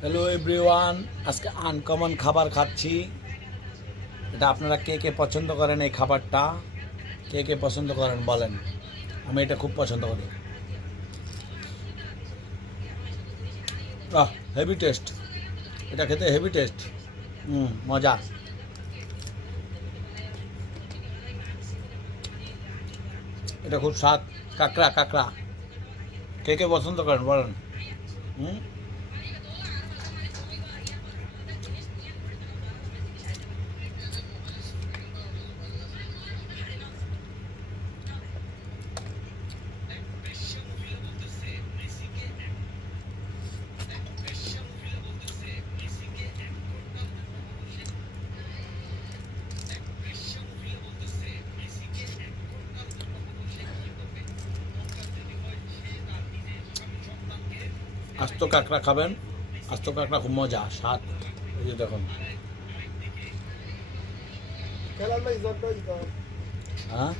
Hello everyone, আজকে uncommon খাবার খাচ্ছি। এটা আপনারা কে কে পছন্দ করেন? এই খাবারটা কে কে পছন্দ করেন বলেন। আমি এটা খুব পছন্দ করি। হেভি টেস্ট, এটা খেতে হেভি টেস্ট। মজা। এটা খুব স্বাদ। কাঁকড়া কাঁকড়া কে কে পছন্দ করেন বলেন। হুম। আস্ত কাঁকড়া খাবেন, আস্ত কাঁকড়া খুব মজা স্বাদ। এই যে দেখুন। হ্যাঁ।